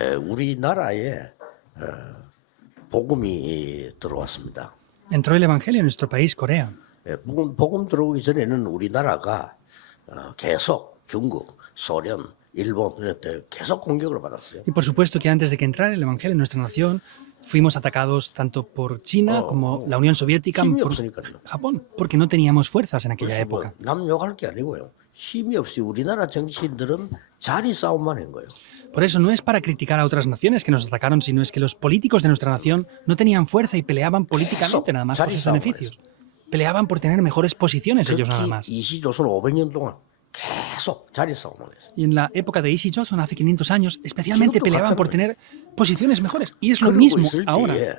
우리나라에 복음이 들어왔습니다. Entró el Evangelio en nuestro país, Corea. 복음 들어오기 전에는 우리나라가 계속 중국, 소련, 일본 이런 데 계속 공격을 받았어요. Y por supuesto que antes de que entrara el Evangelio en nuestra nación, fuimos atacados tanto por China como la Unión Soviética, 힘이 por 없으니까요. Japón, porque no teníamos fuerzas en aquella 그래서 뭐 época. 남 욕할 게 아니고요. 힘이 없이 우리나라 정치인들은 자리 싸움만 한 거예요. Por eso no es para criticar a otras naciones que nos atacaron, sino es que los políticos de nuestra nación no tenían fuerza y peleaban políticamente nada más por sus beneficios. Peleaban por tener mejores posiciones ellos nada 특히 más. 이시조선 500년 동안 계속 자리 싸움을 했어요. Y en la época de Ishi Joseon, hace 500 años, especialmente 지금도 peleaban por 같잖아요. tener posiciones mejores. Y es lo 그러고 mismo 있을 ahora. 때에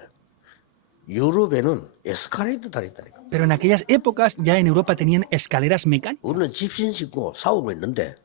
유럽에는 에스카레이터 다녔다니까. Pero en aquellas épocas ya en Europa tenían escaleras mecánicas. 우리는 집신 싣고 싸우고 있는데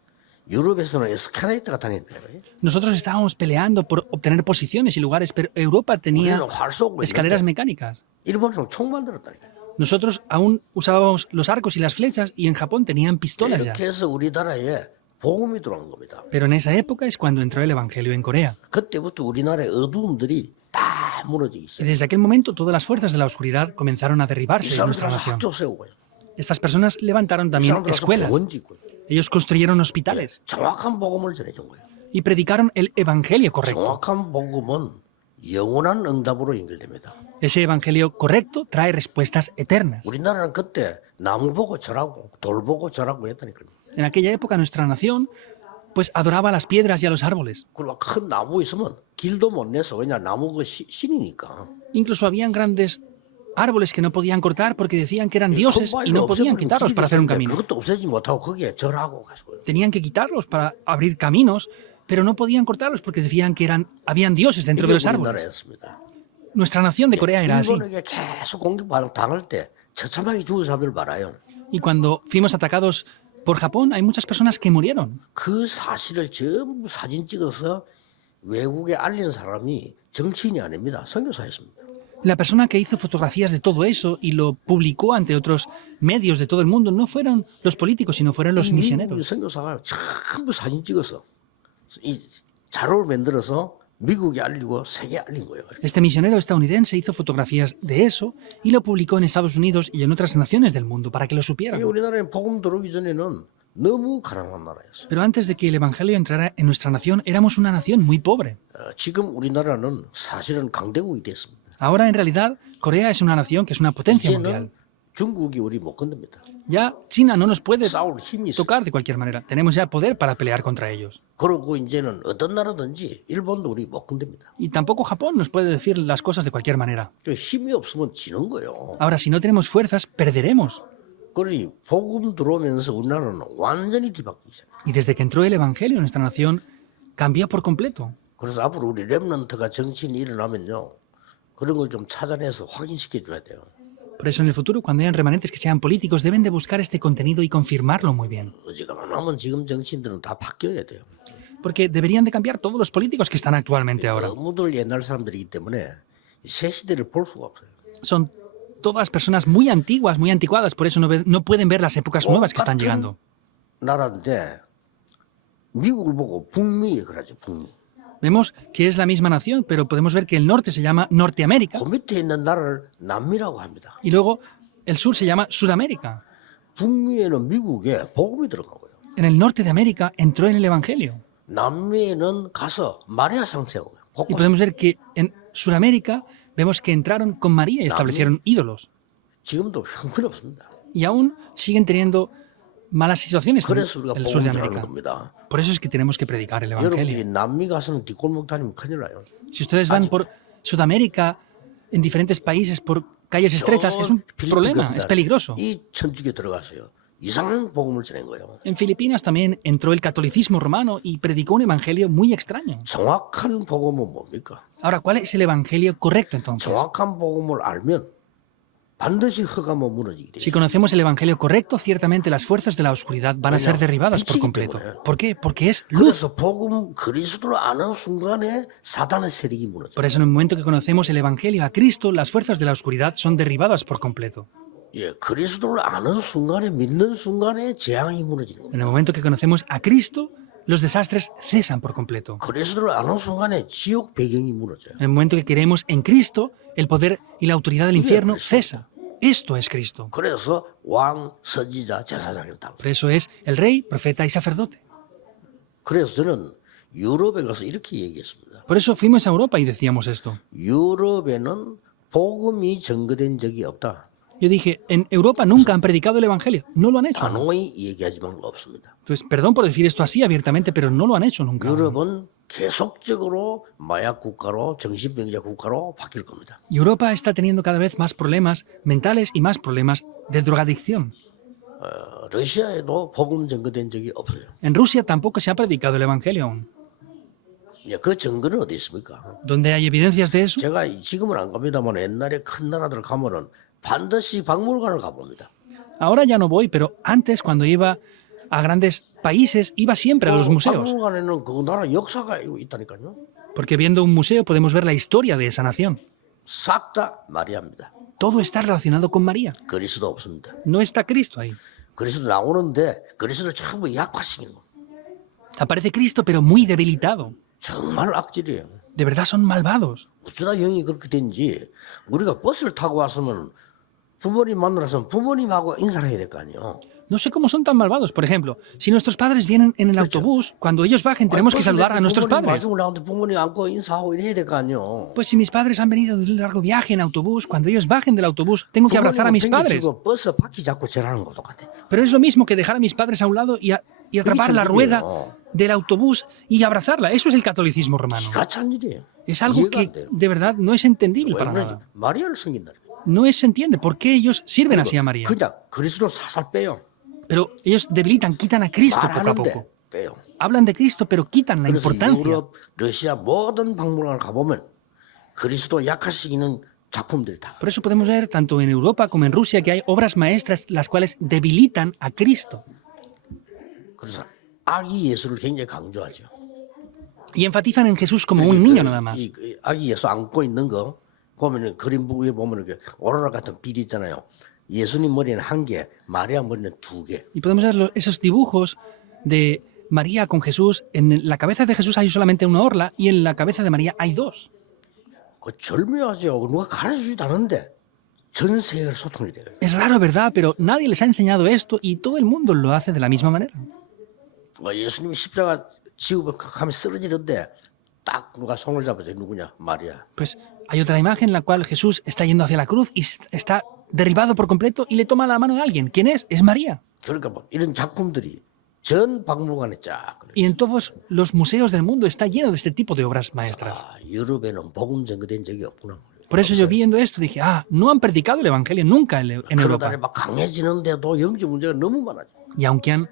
유럽에서는 에스카레이터가 다닌다. Nosotros estábamos peleando por obtener posiciones y lugares, pero Europa tenía 우리는 활 쏘고 escaleras 있는데 mecánicas. 일본은 총 만들었다니까. Nosotros aún usábamos los arcos y las flechas y en Japón tenían pistolas ya. 이렇게 해서 우리나라에 복음이 들어온 겁니다. Pero en esa época es cuando entró el Evangelio en Corea. 그때부터 우리나라의 어두움들이 다 무너지기 Y 시작해요. desde aquel momento todas las fuerzas de la oscuridad comenzaron a 이 derribarse de nuestra 사람들 nación. 학교 세우고요. Estas personas levantaron 이 también 사람들 escuelas. 병원 짓고요. Ellos construyeron hospitales 정확한 복음을 전해준 거예요. y predicaron el Evangelio correcto. 정확한 복음은 영원한 응답으로 연결됩니다. Ese Evangelio correcto trae respuestas eternas. 우리나라는 그때 나무 보고 절하고 돌 보고 절하고 했다니까요. En aquella época nuestra nación pues adoraba a las piedras y a los árboles. 그리고 큰 나무 있으면 길도 못 내서 왜냐 나무 그 신이니까. Incluso habían grandes árboles que no podían cortar porque decían que eran dioses y no podían quitarlos para hacer un camino. 그것도 없애지 못하고 거기에 절하고 가지고요. Tenían que quitarlos para abrir caminos, pero no podían cortarlos porque decían que habían dioses dentro de 이게 los árboles. 우리나라였습니다. Nuestra nación de Corea era así. 일본에게 계속 공격당할 때 처참하게 죽은 사람들 말아요. Y cuando fuimos atacados por Japón, hay muchas personas que murieron. 그 사실을 전부 사진 찍어서 외국에 알린 사람이 정치인이 아닙니다. 선교사였습니다. La persona que hizo fotografías de todo eso y lo publicó ante otros medios de todo el mundo no fueron los políticos, sino fueron los 미국의 misioneros. 선교사가 전부 사진 찍어서 이 자료를 만들어서 미국에 알리고 세계에 알린 거예요. Este misionero estadounidense hizo fotografías de eso y lo publicó en Estados Unidos y en otras naciones del mundo para que lo supieran. 우리나라에 복음 들어오기 전에는 너무 가난한 나라였어요. Pero antes de que el Evangelio entrara en nuestra nación, éramos una nación muy pobre. 지금 우리나라는 사실은 강대국이 됐습니다. Ahora, en realidad, Corea es una nación que es una potencia mundial. 이제는 중국이 우리 못 건듭니다. Ya China no nos puede 싸울 힘이 있어요. tocar de cualquier manera. Tenemos ya poder para pelear contra ellos. 그러고 이제는 어떤 나라든지 일본도 우리 못 건듭니다. Y tampoco Japón nos puede decir las cosas de cualquier manera. 힘이 없으면 지는 거예요. Ahora, si no tenemos fuerzas, perderemos. 그러니 복음 들어오면서 우리나라는 완전히 뒤바뀌기 시작해요. Y desde que entró el Evangelio en nuestra nación, cambió por completo. 그래서 앞으로 우리 렘넌트가 정치인이 일어나면요. 그런 걸 좀 찾아내서 확인시켜 줘야 돼요. Por eso en el futuro, cuando hayan remanentes que sean políticos, deben de buscar este contenido y confirmarlo muy bien. 어지간하면 지금 정치인들은 다 바뀌어야 돼요. Porque deberían de cambiar todos los políticos que están actualmente ahora. 너무들 옛날 사람들이기 때문에 새 시대를 볼 수가 없어요. Son todas personas muy antiguas, muy anticuadas, por eso no pueden ver las épocas nuevas que están llegando. 나라인데 미국을 보고 북미 그러죠. 북미. Vemos que es la misma nación, pero podemos ver que el norte se llama Norteamérica 그 밑에 있는 나라를 남미라고 합니다. y luego el sur se llama Sudamérica. 북미에는 미국에 복음이 들어간 거예요. En el norte de América entró en el Evangelio. 남미에는 가서 마리아상 세우고 Y podemos ver que en Sudamérica vemos que entraron con María y establecieron ídolos. 지금도 형편없습니다. Y aún siguen teniendo malas situaciones en 그래서 우리가 el sur de 복음 전하는 América. 겁니다. Por eso es que tenemos que predicar el 여러분들이 Evangelio. 남미 가서는 뒷골목 다니면 큰일 나요. Si ustedes van por Sudamérica, en diferentes países, por calles estrechas, es un problema, es peligroso. 이 천주교 들어가서요. 이상한 복음을 전한 거예요. En Filipinas también entró el catolicismo romano y predicó un evangelio muy extraño. 정확한 복음은 뭡니까? Ahora, ¿cuál es el evangelio correcto entonces? 정확한 복음을 알면 반드시 흑암은 무너지게 돼요. Si conocemos el evangelio correcto, ciertamente las fuerzas de la oscuridad van a ser derribadas por completo. ¿Por qué? Porque es luz. 그래서 복음 그리스도를 아는 순간에 사단의 세력이 무너져요. Por eso en el momento que conocemos el evangelio a Cristo, las fuerzas de la oscuridad son derribadas por completo. 예, 그리스도를 아는 순간에 믿는 순간에 재앙이 무너지는 거예요. En el momento que conocemos a Cristo, los desastres cesan por completo. 그리스도를 아는 순간에 지옥 배경이 무너져요. En el momento que creemos en Cristo, el poder y la autoridad del infierno cesa. Esto es Cristo. 그래서 왕, 선지자, 제사장이었다고. Por eso es el rey, profeta y sacerdote. 그래서 저는 유럽에 가서 이렇게 얘기했습니다. Por eso fuimos a Europa y decíamos esto. 유럽에는 복음이 증거된 적이 없다. Yo dije, en Europa nunca han predicado el Evangelio. No lo han hecho. 단호히 얘기하지만 없습니다. Pues perdón por decir esto así abiertamente, pero no lo han hecho nunca. 유럽은 계속적으로 마약 국가로 정신병자 국가로 바뀔 겁니다. Y Europa está teniendo cada vez más problemas mentales y más problemas de drogadicción. 러시아에도 복음 증거된 적이 없어요. En Rusia tampoco se ha predicado el Evangelio aún. 그 증거는 어디 있습니까? ¿Dónde hay evidencias de eso? 제가 지금은 안 갑니다만 옛날에 큰 나라들 가면은 반드시 박물관을 가봅니다. Ahora ya no voy, pero antes cuando iba a grandes países iba siempre a los museos. 박물관에는 그 나라 역사가 있다니까요. Porque viendo un museo podemos ver la historia de esa nación. 싹 다 마리아입니다. Todo está relacionado con María. 그리스도 없습니다. No está Cristo ahí. 그리스도 나오는데 그리스도 전부 약화시키는 거. Aparece Cristo pero muy debilitado. 정말 악질이에요. De verdad son malvados. 어쩌다 영이 그렇게 된지 우리가 버스를 타고 왔으면 부모님 만나서 부모님하고 인사를 해야 될 거 아니에요. No sé cómo son tan malvados. Por ejemplo, si nuestros padres vienen en el autobús, cuando ellos bajen tenemos que saludar a nuestros padres. 마중을 나오는데 부모님 안고 인사하고 이래야 될 거 아니에요. Pues si mis padres han venido de un largo viaje en autobús, cuando ellos bajen del autobús tengo que abrazar a mis padres. 버스 바퀴 잡고 지랄하는 거 똑같아. Pero es lo mismo que dejar a mis padres a un lado y atrapar la rueda del autobús y abrazarla. Eso es el catolicismo romano. 기가 찬 일이에요. Es algo que de verdad no es entendible para nada. 마리아를 섬긴다. No se entiende por qué ellos sirven así a María. 그냥 그리스도 살살 빼요. Pero ellos debilitan, quitan a Cristo poco a poco. 빼요. Hablan de Cristo, pero quitan la 그래서 importancia. 유럽, 러시아 모든 박물관을 가보면 그리스도 약화시키는 작품들이 다. Por eso podemos ver tanto en Europa como en Rusia que hay obras maestras las cuales debilitan a Cristo. 그래서 아기 예수를 굉장히 강조하죠. Y enfatizan en Jesús como un niño nada más. 이 아기 예수 안고 있는 거 보면은 그림 위에 보면 이렇게 오로라 같은 빌이 있잖아요. 예수님 머리는 한 개, 마리아 머리는 두 개. Y podemos ver esos dibujos de María con Jesús. En la cabeza de Jesús hay solamente una orla y en la cabeza de María hay dos. 그 절묘하죠. 누가 가르쳐주지도 않은데 전 세계를 소통이 돼요. Es raro, ¿verdad? Pero nadie les ha enseñado esto y todo el mundo lo hace de la misma manera. 예수님이 십자가 지옥을 가면 쓰러지는데 딱 누가 손을 잡아서 누구냐? 마리아. Pues hay otra imagen en la cual Jesús está yendo hacia la cruz y está derribado por completo y le toma la mano de alguien. ¿Quién es? Es María. 그러니까 뭐 이런 작품들이 전 박물관에 쫙. Y en todos los museos del mundo está lleno de este tipo de obras maestras. 유럽에는 복음 전거된 적이 없구나. Por eso yo viendo esto dije, no han predicado el Evangelio nunca en Europa. 그러다 막 강해지는데도 영적 문제가 너무 많아져. Y aunque han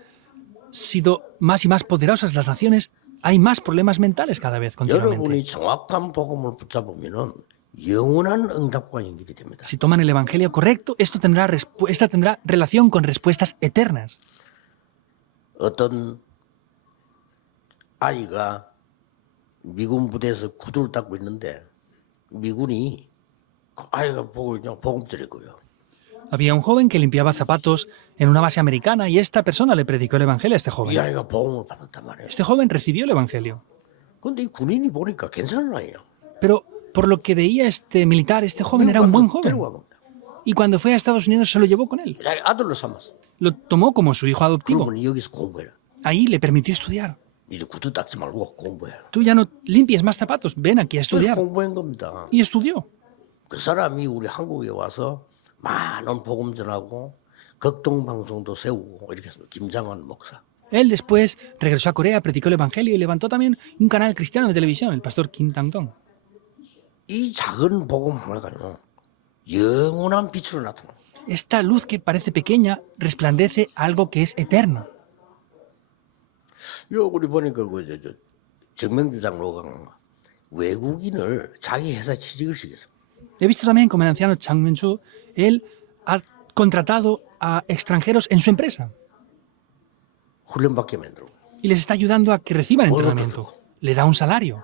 sido más y más poderosas las naciones, hay más problemas mentales cada vez continuamente. 여러분이 정확한 복음을 붙잡으면은 영원한 응답과 연결이 됩니다. Si toman el Evangelio correcto, esta tendrá relación con respuestas eternas. 어떤 아이가 미군 부대에서 구두를 닦고 있는데 미군이 아이가 보고 그냥 복음절이고요. Había un joven que limpiaba zapatos en una base americana y esta persona le predicó el Evangelio a este 이 joven. 아이가 복음을 받았단 말이에요. Este joven recibió el Evangelio. 근데 이 군인이 보니까 괜찮은 아이예요. Pero por lo que veía este militar, este joven era un buen joven. 데려가 봅니다. Y cuando fue a Estados Unidos se lo llevó con él. 자기 아들로 삼았어. Lo tomó como su hijo adoptivo. 그러면 여기서 공부해라. Ahí le permitió estudiar. 이제 구두 닦지 말고 공부해라. Tú ya no limpies más zapatos, ven aquí a 그래서 estudiar. 공부한 겁니다. Y estudió. 그 사람이 우리 한국에 와서 많은 복음 전하고 극동 방송도 세우고 이렇게 했습니다. 김장환 목사. Él después regresó a Corea, predicó el Evangelio y levantó también un canal cristiano de televisión, el pastor Kim Tang-dong. 이 작은 복음 하나가요 영원한 빛으로 나타나. Esta luz que parece pequeña resplandece algo que es eterno. 요 우리 보니까 저 정명주장 로강 외국인을 자기 회사 취직을 시켰어. He visto también como el anciano Chang Meng-chu, él ha contratado a extranjeros en su empresa 훈련받게 만들고. y les está ayudando a que reciban entrenamiento. Le da un salario.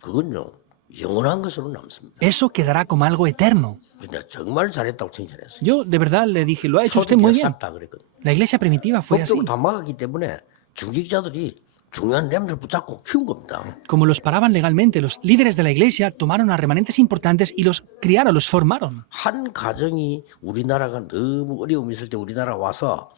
그건요 영원한 것으로 남습니다. Eso quedará como algo eterno. 그냥 정말 잘했다고 칭찬했어요. Yo de verdad le dije, lo ha hecho usted muy bien. 다 그랬거든. La iglesia primitiva fue así. 법적으로 다 막았기 때문에 중직자들이 중요한 렘을 붙잡고 키운 겁니다. Como los paraban legalmente, los líderes de la iglesia tomaron a remanentes importantes y los criaron, los formaron. 한 가정이 우리나라가 너무 어려움이 있을 때 우리나라 와서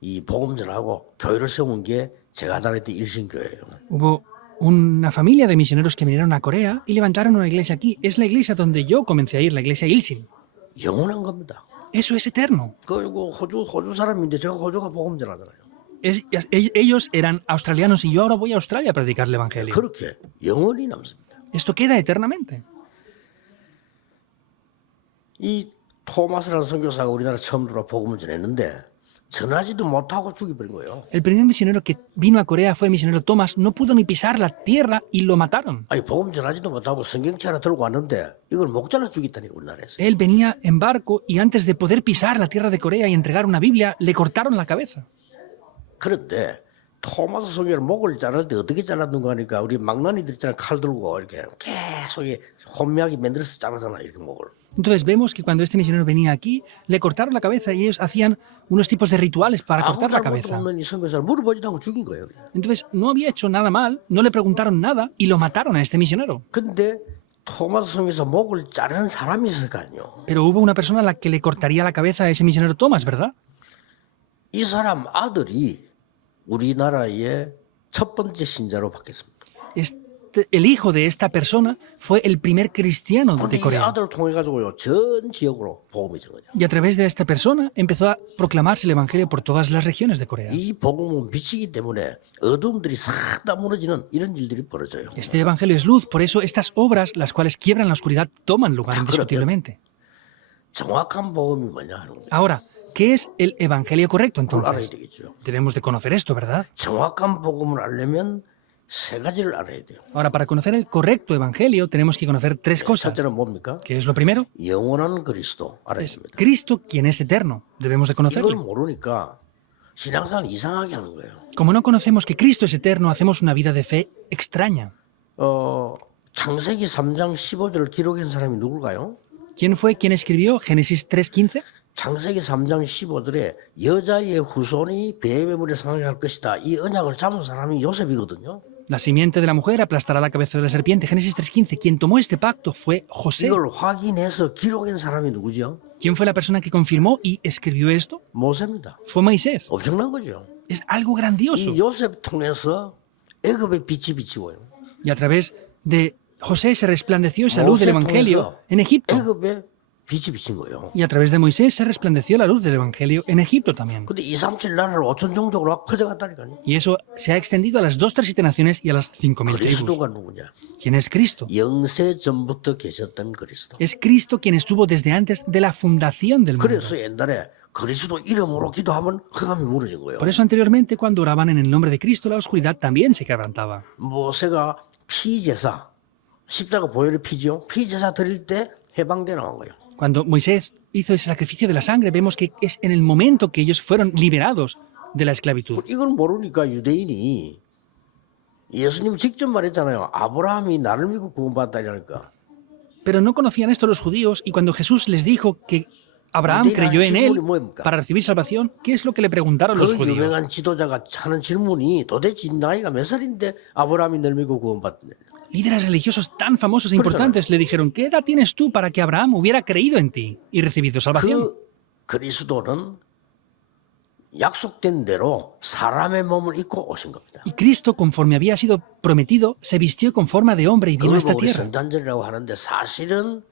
이 복음 전하고 교회를 세운 게 제가 다닐 때 일신교회예요. Hubo una familia de misioneros que vinieron a Corea y levantaron una iglesia aquí. Es la iglesia donde yo comencé a ir, la iglesia Ilsin. 영원한 겁니다. Eso es eterno. 그리고 호주 사람인데 제가 호주가 복음 전하잖아요. Ellos eran australianos y yo ahora voy a Australia a predicar el evangelio. 그렇게 영원히 남습니다. Esto queda eternamente. 이 토마스라는 선교사가 우리나라 처음 들어와 복음을 전했는데 전하지도 못하고 죽여버린 거예요. El primer misionero que vino a Corea fue el misionero Thomas. No pudo ni pisar la tierra y lo mataron. 아니 복음 전하지도 못하고 성경책 하나 들고 왔는데 이걸 목 잘라 죽였다니 우리나라에서. Él venía en barco y antes de poder pisar la tierra de Corea y entregar una Biblia, le cortaron la cabeza. 그런데 토마스 선교를 목을 자를 때 어떻게 잘랐는가 하니까 우리 망나니들 있잖아 칼 들고 이렇게 계속 혼미하게 만들어서 자르잖아 이렇게 목을. Entonces vemos que cuando este misionero venía aquí, le cortaron la cabeza y ellos hacían unos tipos de rituales para cortar la cabeza. 이 선교사를 물어보지도 않고 죽인 거예요. Entonces no había hecho nada mal, no le preguntaron nada y lo mataron a este misionero. 근데 토마스 선교사 목을 자르는 사람이 있을 거 아니에요. Pero hubo una persona a la que le cortaría la cabeza a ese misionero Thomas, ¿verdad? 이 사람 아들이 우리나라의 첫 번째 신자로 바뀌었습니다. El hijo de esta persona fue el primer cristiano 근데 de 이 Corea. 아들을 통해 가지고요 전 지역으로 복음이 전거죠. Y a través de esta persona empezó a proclamarse el evangelio por todas las regiones de Corea. 이 복음은 빛이기 때문에 어둠들이 싹 다 무너지는 이런 일들이 벌어져요. Este evangelio es luz, por eso estas obras, las cuales quiebran la oscuridad, toman lugar indiscutiblemente. 정확한 복음이 뭐냐 하는 거예요. Ahora, ¿qué es el evangelio correcto 그걸 알아야 entonces? 되겠죠. Debemos de conocer esto, ¿verdad? 정확한 복음을 알려면 세 가지를 알아야 돼요. Ahora, para conocer el correcto evangelio tenemos que conocer tres cosas. 첫째는 뭡니까? ¿Qué es lo primero? 영원한 그리스도 알아야 Es 됩니다. Cristo quien es eterno. Debemos de 이걸 conocerlo. 모르니까 신앙생활 이상하게 하는 거예요. Como no conocemos que Cristo es eterno, hacemos una vida de fe extraña. 창세기 3장 15절을 기록한 사람이 누굴까요? ¿Quién fue quien escribió Génesis 3:15? 창세기 3장 15절에 여자의 후손이 뱀의 물에 상할 것이다. 이 언약을 잡은 사람이 요셉이거든요. La simiente de la mujer aplastará la cabeza de la serpiente. Génesis 3:15. Quien tomó este pacto fue José. 이걸 확인해서 기록한 사람이 누구죠? ¿Quién fue la persona que confirmó y escribió esto? 모세입니다. Fue Moisés. 엄청난 거죠. Es algo grandioso. 이 요셉 통해서 애굽의 빛이 비치고요. Y a través de José se resplandeció esa luz del Evangelio en Egipto. 애굽의 빛이 비친 거예요. Y a través de Moisés se resplandeció la luz del Evangelio en Egipto también. 근데 2, 3, 7 나라를 5천 종족으로 막 퍼져갔다니까요. Y eso se ha extendido a las 2 tercitas naciones y a las 5.000 tribus. 그리스도가 누구냐? ¿Quién es Cristo? 영세 전부터 계셨던 그리스도. Es Cristo quien estuvo desde antes de la fundación del mundo. 그래서 옛날에 그리스도 이름으로 기도하면 흑암이 무너진 거예요. Por eso anteriormente cuando oraban en el nombre de Cristo la oscuridad también se quebrantaba. 모세가 피제사, 십자가 보혈의 피지요. 피제사 드릴 때 해방돼 나온 거예요. Cuando Moisés hizo ese sacrificio de la sangre, vemos que es en el momento que ellos fueron liberados de la esclavitud. 이걸 모르니까 유대인이 예수님 직접 말했잖아요. 아브라함이 나를 믿고 구원받았다니까. Pero no conocían esto los judíos y cuando Jesús les dijo que Abraham creyó en él para recibir salvación, ¿qué es lo que le preguntaron los 그 judíos? 유명한 지도자가 하는 질문이 도대체 나이가 몇 살인데 아브라함이 널 믿고 구원받았냐. Líderes religiosos tan famosos e importantes le dijeron, ¿qué edad tienes tú para que Abraham hubiera creído en ti y recibido salvación? 그 그리스도는 약속된 대로 사람의 몸을 입고 오신 겁니다. Y Cristo, conforme había sido prometido, se vistió con forma de hombre y vino a esta 그걸 우리 tierra. 성탄절이라고 하는데 사실은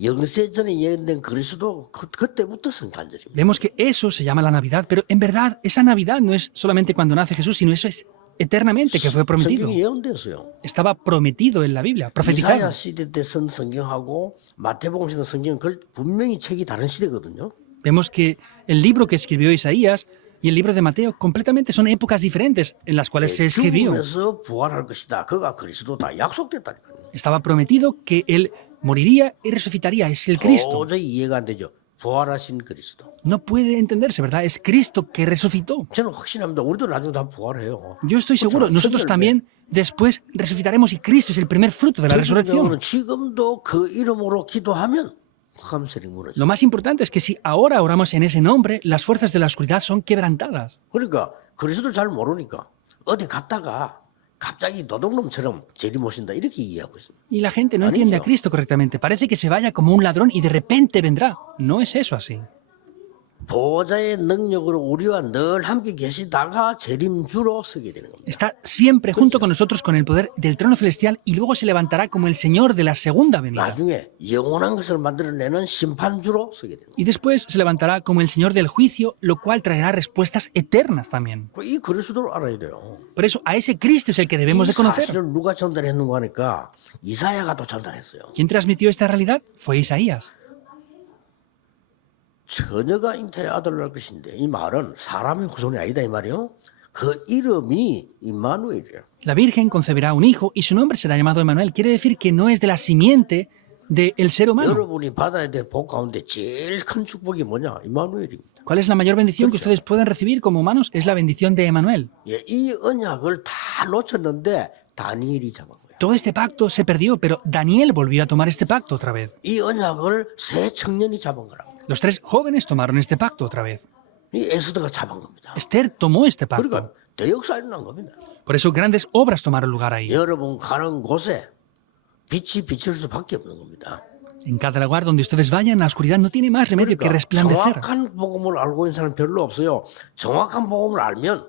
영세전에 예언된 그리스도 그때부터 성탄절입니다. Vemos que eso se llama la Navidad, pero en verdad esa Navidad no es solamente cuando nace Jesús, sino eso es eternamente que fue prometido. 성경이 예언됐어요. Estaba prometido en la Biblia, profetizado. 이사야 시대 때 쓴 성경하고 마태복음 시대 성경은 분명히 책이 다른 시대거든요. Vemos que el libro que escribió Isaías y el libro de Mateo completamente son épocas diferentes en las cuales se escribió. 죽음에서 부활할 것이다. 그가 그리스도다. 약속됐다니까요. Estaba prometido que él moriría y resucitaría. Es el Cristo. 도저히 이해가 안 되죠. 부활하신 그리스도. No puede entenderse, ¿verdad? Es Cristo que resucitó. 저는 확신합니다. 우리도 나중에 다 부활해요. Yo estoy seguro, nosotros también después resucitaremos y Cristo es el primer fruto de la resurrección. 지금도 그 이름으로 기도하면 흑암세력이 무너져. Lo más importante es que si ahora oramos en ese nombre, las fuerzas de la oscuridad son quebrantadas. 그러니까 그리스도를 잘 모르니까 어디 갔다가 갑자기 도둑놈처럼 재림 오신다 이렇게 이해하고 있습니다. Y la gente no entiende a Anillo. Cristo correctamente. Parece que se vaya como un ladrón y de repente vendrá. No es eso así. 보호자의 능력으로 우리와 늘 함께 계시다가 재림주로 서게 되는 겁니다. Está siempre junto con nosotros con el poder del trono celestial y luego se levantará como el Señor de la segunda venida. 나중에 영원한 것을 만들어내는 심판주로 서게 됩니다. Y después se levantará como el Señor del juicio, lo cual traerá respuestas eternas también. 이 그리스도를 알아야 돼요. Por eso a ese Cristo es el que debemos 이 de conocer. 사실을 누가 전달했는가 하니까 이사야가 또 전달했어요. ¿Quién transmitió esta realidad? Fue Isaías. 처녀가 잉태의 아들을 낳을 것인데 이 말은 사람의 후손이 아니다 이 말이요. 그 이름이 임마누엘이에요. La Virgen concebirá un hijo y su nombre será llamado Emmanuel. Quiere decir que no es de la simiente del ser humano. 여러분이 받아야 될 복 가운데 제일 큰 축복이 뭐냐? 임마누엘입니다. ¿Cuál es la mayor bendición que ustedes pueden recibir como humanos? Es la bendición de Emmanuel. 예, 이 언약을 다 놓쳤는데 다니엘이 잡은 거예요. Todo este pacto se perdió, pero Daniel volvió a tomar este pacto otra vez. 이 언약을 세 청년이 잡은 거라고. Los tres jóvenes tomaron este pacto otra vez. 이 에스더가 잡은 겁니다. Esther tomó este 그러니까 pacto. 대역사 일어난 겁니다. Por eso grandes obras tomaron lugar ahí. 여러분 가는 곳에 빛이 비칠 수밖에 없는 겁니다. En cada lugar donde ustedes vayan, la oscuridad no tiene más remedio que resplandecer. 정확한 복음을 알고 있는 사람 별로 없어요. 정확한 복음을 알면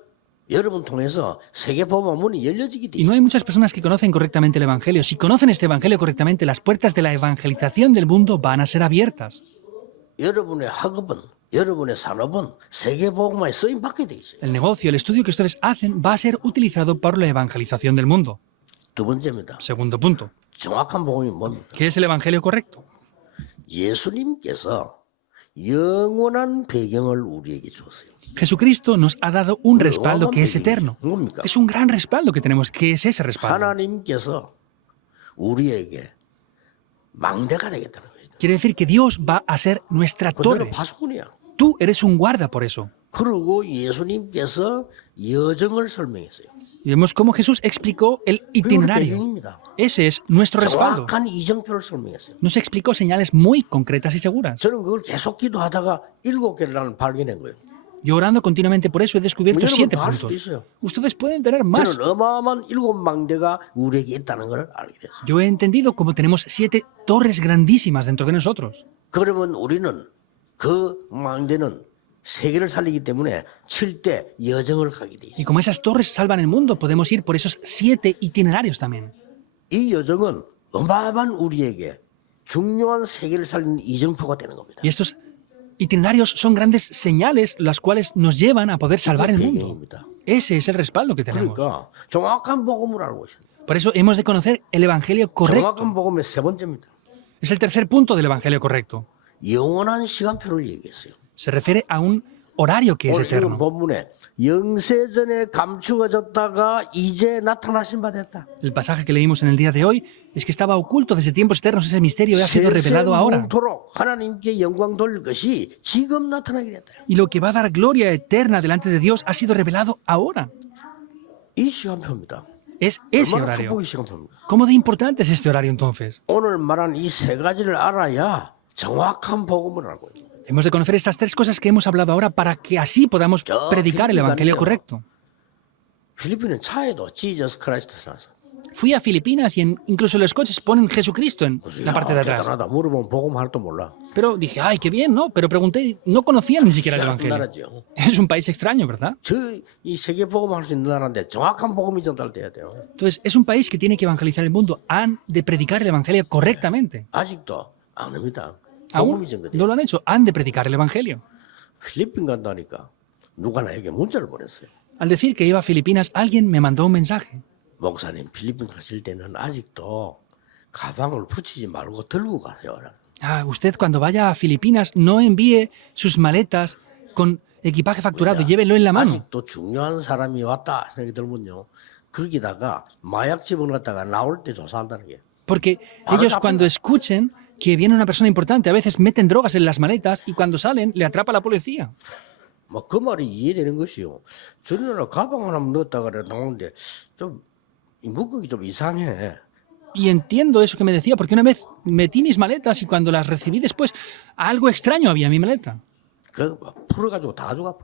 여러분 통해서 세계 복음 문이 열려지게 돼 Y no 있어요. hay muchas personas que conocen correctamente el Evangelio. Si conocen este Evangelio correctamente, las puertas de la evangelización del mundo van a ser abiertas. 여러분의 학업은 여러분의 산업은 세계 복음에 쓰임 받게 돼 있어요. El negocio, el estudio que ustedes hacen va a ser utilizado por la evangelización del mundo. 두 번째입니다. Segundo punto. 정확한 복음이 뭡니까? ¿Qué es el Evangelio correcto? 예수님께서 영원한 배경을 우리에게 주었어요. Jesucristo nos ha dado un respaldo que es eterno. 뭡니까? Es un gran respaldo que tenemos. ¿Qué es ese respaldo? 하나님께서 우리에게 망대가 되겠다는 거죠. Quiere decir que Dios va a ser nuestra 그들은 torre. 파수꾼이야. Tú eres un guarda por eso. 그리고 예수님께서 여정을 설명했어요. Y vemos cómo Jesús explicó el 그게 itinerario. 배경입니다. Ese es nuestro respaldo. 정확한 이정표를 설명했어요. Nos explicó señales muy concretas y seguras. 저는 그걸 계속 기도하다가 7개를 발견한 거예요. Yo orando continuamente por eso he descubierto 여러분 7 더 할 수도 puntos. 있어요. Ustedes pueden tener más. 저는 어마어마한 7망대가 우리에게 있다는 걸 알게 됐어요. Yo he entendido cómo tenemos 7 torres grandísimas dentro de nosotros. 그러면 우리는 그 망대는 세계를 살리기 때문에 7대 여정을 가게 돼 있어요. Y como esas torres salvan el mundo, podemos ir por esos 7 itinerarios también. 이 여정은 어마어마한 우리에게 중요한 세계를 살리는 이정표가 되는 겁니다. Y estos itinerarios son grandes señales las cuales nos llevan a poder salvar el mundo. 배경입니다. Ese es el respaldo que tenemos. 그러니까 정확한 복음을 알고 있어요. Por eso hemos de conocer el Evangelio correcto. 정확한 복음의 세 번째입니다. Es el tercer punto del Evangelio correcto. 영원한 시간표를 얘기했어요. Se refiere a un horario que es 오늘 읽은 eterno. 본문에 영세전에 감추어졌다가 이제 나타나신 바 됐다. El pasaje que leímos en el día de hoy es que estaba oculto desde tiempos eternos. Ese misterio ha sido revelado ahora. 세세무토록 하나님께 영광 돌릴 것이 지금 나타나게 됐다. Y lo que va a dar gloria eterna delante de Dios ha sido revelado ahora. 이 시간표입니다. Es ese 얼마나 horario. 축복의 시간표입니다. ¿Cómo de importante es este horario entonces? 오늘 말한 이 세 가지를 알아야 정확한 복음을 알고 있는 거예요. Hemos de conocer estas 3 cosas que hemos hablado ahora para que así podamos predicar el Evangelio correcto. 필리핀은 차에도 지저스 크라이스트 나서 Fui a Filipinas y incluso los coches ponen Jesucristo en la parte de atrás. 대단하다. 물어보면 복음 할도 몰라. Pero dije, ay, qué bien, ¿no? Pero pregunté, no conocían ni siquiera el 희한한 Evangelio. 나라죠. Es un país extraño, ¿verdad? 이 세계 복음 할 수 있는 나라인데 정확한 복음이 전달돼야 돼요. Entonces, es un país que tiene que evangelizar el mundo. Han de predicar el Evangelio correctamente. 아직도 안 합니다. Aún 복음이 전거돼요. no lo han hecho. Han de predicar el Evangelio. 필리핀 간다니까 누가 나에게 문자를 보냈어요. Al decir que iba a Filipinas, alguien me mandó un mensaje. 목사님 필리핀 가실 때는 아직도 가방을 붙이지 말고 들고 가세요. Ah, usted cuando vaya a Filipinas no envíe sus maletas con equipaje facturado, llévelo en la mano. 아직도 중요한 사람이 왔다 생각이 들면요. 거기다가 마약 집어넣었다가 나올 때 조사한다는 게. Porque ellos cuando escuchen que viene una persona importante, a veces meten drogas en las maletas y cuando salen le atrapa la policía. 막 그 말이 이해되는 것이요. 저는 가방 하나 넣었다가 나오는데 좀 이 물고기 좀 이상해. Y entiendo eso que me decía, porque una vez metí mis maletas y cuando las recibí después, algo extraño había en mi maleta. 그 풀어가지고 다 가져가.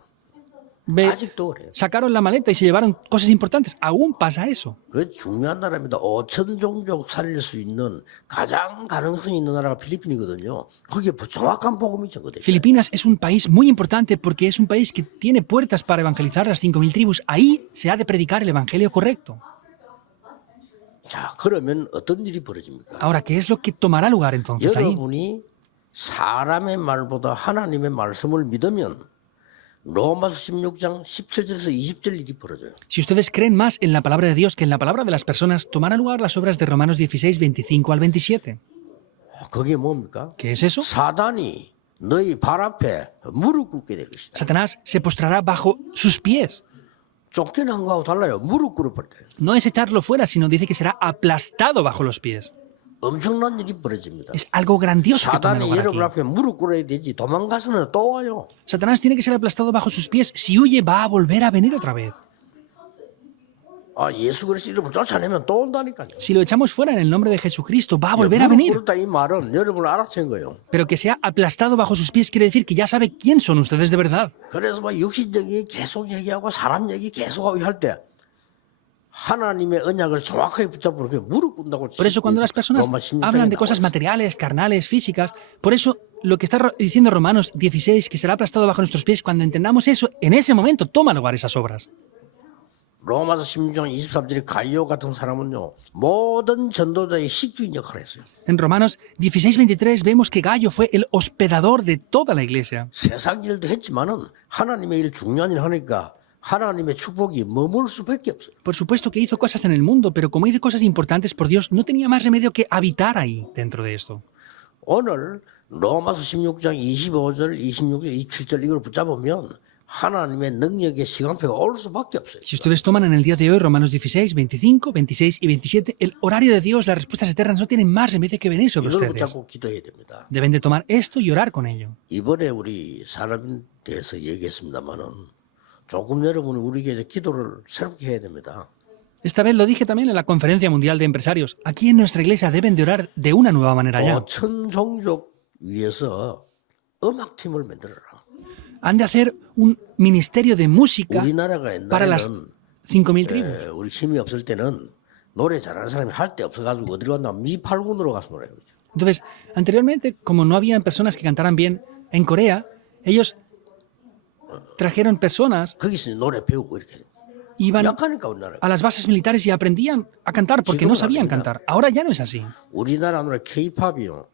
Ve, 아직도 그래요. sacaron la maleta y se llevaron cosas importantes. Aún pasa eso. 그 중요한 나라입니다. 5천 종족 살릴 수 있는 가장 가능성이 있는 나라가 필리핀이거든요. 그게 정확한 복음이죠. 그 대신. Filipinas es un país muy importante porque es un país que tiene puertas para evangelizar las 5.000 tribus. Ahí se ha de predicar el evangelio correcto. 자, 그러면 어떤 일이 벌어집니까? Ahora, ¿qué es lo que tomará lugar entonces ahí? 여러분이 사람의 말보다 하나님의 말씀을 믿으면 로마서 16장 17절에서 20절 일이 벌어져요. Si ustedes creen más en la palabra de Dios que en la palabra de las personas, tomará lugar las obras de Romanos 16, 25 al 27. 그게 뭡니까? ¿Qué es eso? 사단이 너희 발 앞에 무릎 꿇게 될 것이다. Satanás se postrará bajo sus pies. 쫓겨난 거하고 달라요. 무릎 꿇어버려요. No es echarlo fuera, sino dice que será aplastado bajo los pies. 엄청난 일이 벌어집니다. Es algo grandioso que toma 사단이 lugar 여러분 aquí. 앞에 무릎 꿇어야 되지 도망가서는 또 와요. Satanás tiene que ser aplastado bajo sus pies. Si huye, va a volver a venir otra vez. 아, 예수 그리스도 이름을 쫓아내면 또 온다니까요. Si lo echamos fuera en el nombre de Jesucristo, va a volver a venir. 무릎 꿇었다 이 말은 여러분을 알아챈 거예요. Pero que sea aplastado bajo sus pies quiere decir que ya sabe quién son ustedes de verdad. 그래서 막 육신적인 계속 얘기하고 사람 얘기 계속하고 할 때 하나님의 언약을 정확하게 붙잡고 이렇게 무릎 꿇는다고. Por eso cuando las personas 로마 16장에 hablan de 나와 cosas 있어요. materiales, carnales, físicas, por eso lo que está diciendo Romanos 16, que será aplastado bajo nuestros pies, cuando entendamos eso, en ese momento toma lugar esas obras. 로마서 16장 23절에 가이오 같은 사람은요 모든 전도자의 식주인 역할을 했어요. En Romanos 16:23 vemos que Gallo fue el hospedador de toda la iglesia. 세상 일도 했지만은 하나님의 일 중요한 일 하니까 하나님의 축복이 머물 수밖에 없어요. Por supuesto que hizo cosas en el mundo, pero como hizo cosas importantes por Dios, no tenía más remedio que habitar ahí, dentro de esto. 오늘 로마서 16장 25절, 26절, 27절 이걸 붙잡으면 하나님의 능력의 시간표가 올 수밖에 없어요. Si ustedes toman en el día de hoy Romanos 16, 25, 26 y 27, el horario de Dios, las respuestas eternas no tienen más remedio que venir sobre 이걸 ustedes. 붙잡고 기도해야 됩니다. Deben de tomar esto y orar con ello. 이번에 우리 사람에 대해서 얘기했습니다만은 조금 여러분이 우리에게 기도를 새롭게 해야 됩니다. Esta vez lo dije también en la Conferencia Mundial de Empresarios. Aquí en nuestra iglesia deben de orar de una nueva manera ya. 5천 종족 위해서 음악팀을 만들어라. Han de hacer un ministerio de música 우리나라가 para las 옛날에는 5.000 tribus. 우리 힘이 없을 때는 노래 잘하는 사람이 할 데 없어가지고 어디로 갔나 미팔군으로 가서 노래해요. Entonces, anteriormente, como no había personas que cantaran bien en Corea, ellos trajeron personas, 거기서 노래 배우고 이렇게 iban 약하니까 우리나라. a las bases militares y aprendían a cantar porque no sabían cantar. Ahora ya no es así. 우리나라 노래 K-팝이요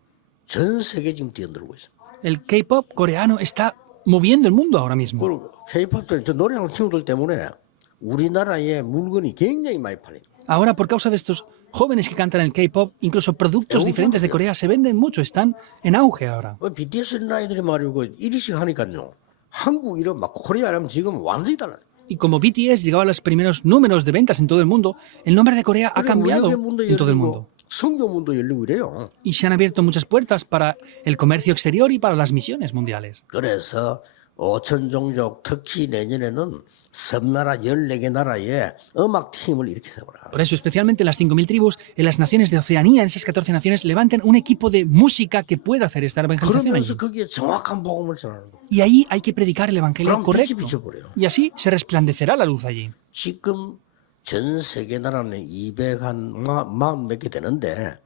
전 세계 지금 뛰어들고 있어. El K-pop coreano está moviendo el mundo ahora mismo. 그리고 K-팝들 저 노래하는 친구들 때문에 우리나라의 물건이 굉장히 많이 팔려요. Ahora, por causa de estos jóvenes que cantan el K-pop, incluso productos diferentes de Corea se venden mucho, están en auge ahora. BTS 아이들이 말이고 1위씩 하니까요. 한국 이름 막 코리아 이러면 지금 완전히 달라요. Y como BTS llegaba a los primeros números de ventas en todo el mundo, el nombre de Corea ha cambiado 무역의 문도 en todo el 열리고 mundo. 성교 문도 열리고 이래요. Y se han abierto muchas puertas para el comercio exterior y para las misiones mundiales. 그래서 5천 종족 특히 내년에는 섬나라 14개 나라에 음악팀을 이렇게 세워라. Por eso, especialmente en las 5.000 tribus, en las naciones de Oceanía, en esas 14 naciones, levanten un equipo de música que pueda hacer esta evangelización 그러면서 allí. 거기에 정확한 복음을 전하는 거예요. Y ahí hay que predicar el evangelio 그럼 빛이 correcto. 비춰버려요. Y así se resplandecerá la luz allí. 지금 전 세계 나라는 200만 몇 개 되는데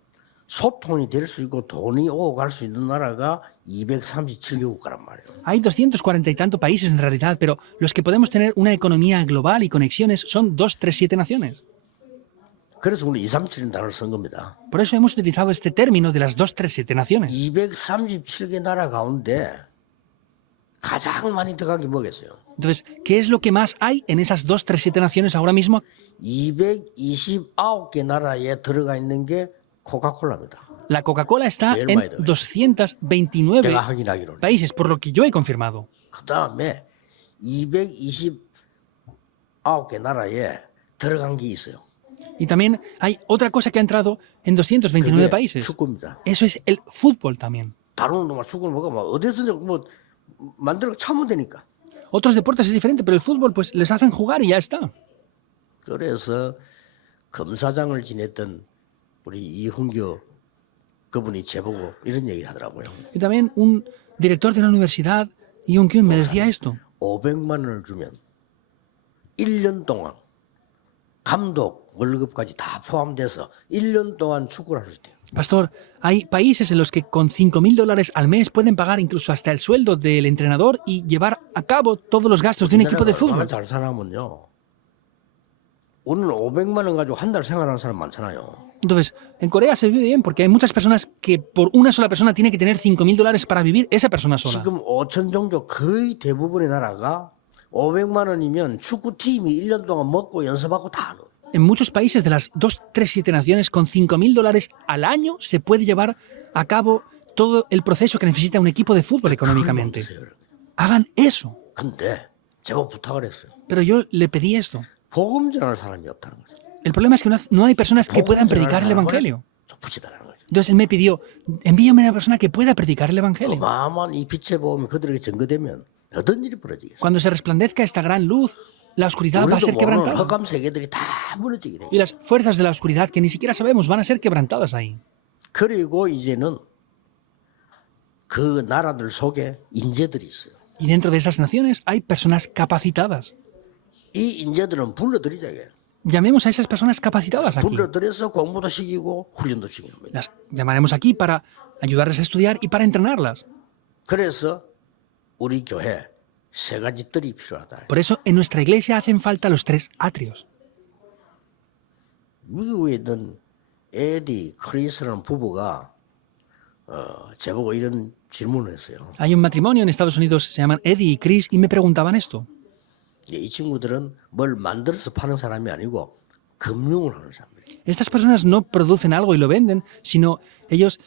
소통이 될 수 있고 돈이 오고 갈 수 있는 나라가 237개국가란 말이에요. Hay 240 y tantos países en realidad, pero los que podemos tener una economía global y conexiones son 237 naciones. 그래서 우리 237인 단어를 쓴 겁니다. Por eso hemos utilizado este término de las 237 naciones. 237개 나라 가운데 가장 많이 들어간 게 뭐겠어요? Entonces, ¿qué es lo que más hay en esas 237 naciones ahora mismo? 229개 나라에 들어가 있는 게 코카콜라입니다. La Coca-Cola está 제일 en 많이 들어가요. 229 제가 확인하기로는. países, por lo que yo he confirmado. 그 다음에 229개 나라에 들어간 게 있어요. Y también hay otra cosa que ha entrado en 229 그게 países. 축구입니다. Eso es el fútbol también. 다른 운동만 축구를 뭐가 뭐 어디서든지 뭐 만들어 차면 되니까. Otros deportes es diferente, pero el fútbol pues les hacen jugar y ya está. 그래서 검사장을 지냈던 우리 이훈교 그분이 제보고 이런 얘기를 하더라고요. Y también un director de una universidad, Yoon Kyun, me decía esto. 500만 원을 주면 1년 동안 감독 월급까지 다 포함돼서 1년 동안 축구를 할 수 있대요. Pastor, hay países en los que con $5.000 al mes pueden pagar incluso hasta el sueldo del entrenador y llevar a cabo todos los gastos de un equipo de 우리나라가 얼마나 fútbol. 잘 사람은요. 오늘 500만 원 가지고 한 달 생활하는 사람 많잖아요. Entonces, en Corea se vive bien porque hay muchas personas que por una sola persona tiene que tener $5.000 para vivir esa persona sola. 지금 5천 종족 거의 대부분의 나라가 500만 원이면 축구팀이 1년 동안 먹고 연습하고 다 하는. En muchos países de las 2, 3, 7 naciones, con $5.000 al año se puede llevar a cabo todo el proceso que necesita un equipo de fútbol económicamente. Hagan eso. 근데 제가 부탁을 했어요. Pero yo le pedí esto. 복음 전할 사람이 없다는 거죠. El problema es que no hay personas que puedan predicar el Evangelio. 좁히시다는 거죠. Entonces él me pidió, envíame una persona que pueda predicar el Evangelio. 어마어마한 이 빛의 복음이 그들에게 전거되면 어떤 일이 벌어지겠어요? Cuando se resplandezca esta gran luz, la oscuridad va a ser 우리도 모르는 quebrantada. 흑암 세계들이 다 무너지게 돼요. Y las fuerzas de la oscuridad que ni siquiera sabemos van a ser quebrantadas ahí. 그리고 이제는 그 나라들 속에 인재들이 있어요. Y dentro de esas naciones hay personas capacitadas. 이 인재들은 불러들이자 이게. Llamemos a esas personas capacitadas aquí. 불러들여서 공부도 시키고 훈련도 시키는 거예요. Las llamaremos aquí para ayudarles a estudiar y para entrenarlas. 그래서 우리 교회 세 가지 뜰이 필요하다. Por eso en nuestra iglesia hacen falta los 3 atrios. 미국에 있는 에디 크리스라는 부부가 제보고 이런 질문을 했어요. Hay un matrimonio en Estados Unidos, se llaman Eddie y Chris, y me preguntaban esto. 이 친구들은 뭘 만들어서 파는 사람이 아니고 금융을 하는 사람들이에요. Estas personas no producen algo y lo venden, sino ellos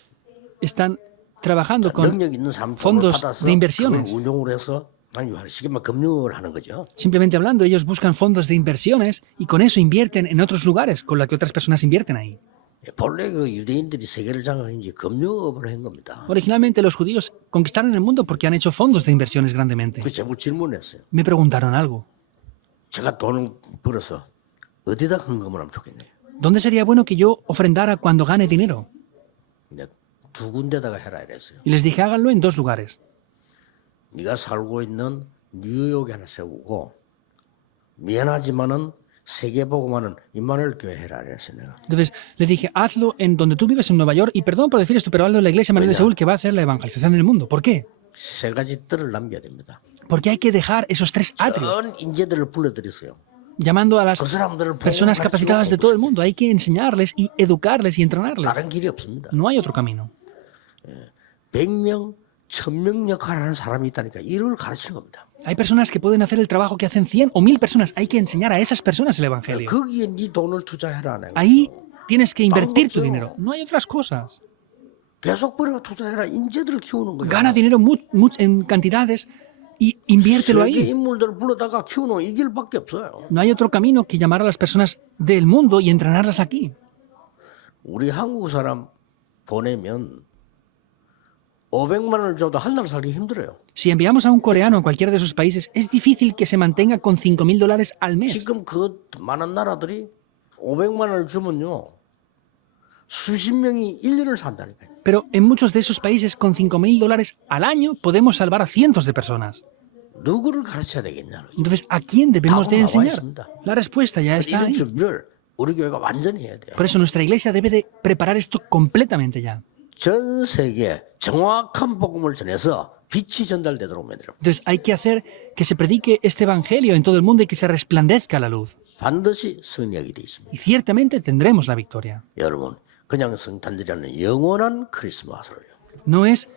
están trabajando con 능력 있는 사람 돈을 fondos 받아서 de inversiones. 그걸 운용을 해서 아니 쉽게 말 금융을 하는 거죠. Simplemente hablando, ellos buscan fondos de inversiones y con eso invierten en otros lugares, con lo que otras personas invierten ahí. 본래 그 유대인들이 세계를 장악한 게 금융업을 한 겁니다. Originalmente los judíos conquistaron el mundo porque han hecho fondos de inversiones grandemente. 그 제보 질문했어요. Me preguntaron algo. 제가 돈을 벌어서 어디다 헌금을 하면 좋겠네요. ¿Dónde sería bueno que yo ofrendara cuando gane dinero? 근데 두 군데다가 해라 이랬어요. Y les dije, háganlo en 2 lugares. 네가 살고 있는 뉴욕에 하나 세우고 미안하지만은 세계복음하는 임마누엘 교회 해라 이랬어요. 내가. Entonces le dije, hazlo en donde tú vives en Nueva York y perdón por decir esto, pero hazlo en la iglesia Manuel de Seúl que va a hacer la evangelización del mundo. ¿Por qué? 세 가지 뜰을 남겨야 됩니다. Porque hay que dejar esos 3 atrios, 전 인재들을 불러들였어요. llamando a las 그 사람들을 personas 복음을 capacitadas de 가르치고 todo el mundo. Hay que enseñarles y educarles y entrenarles. 다른 길이 없습니다. No hay otro camino. 100명, 1000명 역할을 하는 사람이 있다니까 이를 가르치는 겁니다. Hay personas que pueden hacer el trabajo que hacen 100 o 1000 personas. Hay que enseñar a esas personas el evangelio. 거기에 네 돈을 투자해라. 내가. Ahí tienes que invertir tu dinero. No hay otras cosas. 계속 버려 투자해라. 인재들을 키우는 거야. Gana dinero en cantidades y inviértelo 세계 ahí. 인물들을 불러다가 키우는 이 길밖에 없어요. No hay otro camino que llamar a las personas del mundo y entrenarlas aquí. 우리 한국 사람 보내면 500만 원을 줘도 한 달 살기 힘들어요. Si enviamos a un coreano a cualquiera de esos países, es difícil que se mantenga con $5.000 al mes. 지금 그 많은 나라들이 500만 원을 주면요. 수십 명이 1년을 산다니까요. Pero en muchos de esos países, con $5.000 al año, podemos salvar a cientos de personas. 누구를 가르쳐야 되겠냐. Entonces, ¿a quién debemos de 나와 enseñar? 있습니다. La respuesta ya está 이런 ahí. 준비를 우리 교회가 완전히 해야 돼요. Por eso nuestra iglesia debe de preparar esto completamente ya. 전 세계에 정확한 복음을 전해서 빛이 전달되도록 만들어. Entonces, hay que hacer que se predique este evangelio en todo el mundo y que se resplandezca la luz. 반드시 승리하게 돼 있습니다. Y ciertamente tendremos la victoria. 여러분, 그냥 성탄절이 아니라 영원한 크리스마스를요. No es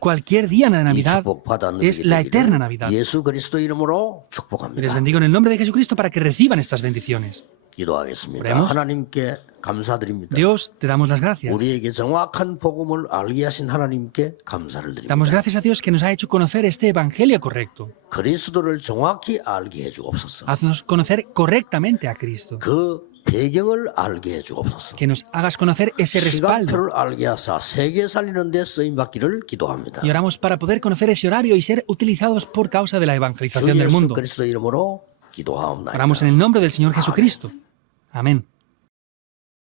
cualquier día de 이 Navidad, 축복 받아 es 누리게 la 되기를 eterna Navidad. 예수 그리스도 이름으로 Les 축복합니다. bendigo en el nombre de Jesucristo para que reciban estas bendiciones. 기도하겠습니다. oremos. 하나님께 감사드립니다. Dios, te damos las gracias. 우리에게 정확한 복음을 알게 하신 하나님께 감사를 드립니다. Damos gracias a Dios que nos ha hecho conocer este evangelio correcto. 그리스도를 정확히 알게 해주옵소서. Haznos conocer correctamente a Cristo. 그 배경을 알게 해주옵소서. Que nos hagas conocer ese respaldo. 시간표를 알게 하사 세계 살리는 데 쓰임 받기를 기도합니다. Y oramos para poder conocer ese horario y ser utilizados por causa de la 주 evangelización del 예수 mundo. 그리스도 이름으로 기도하옵나이다. Oramos en el nombre del Señor Jesucristo. Amén.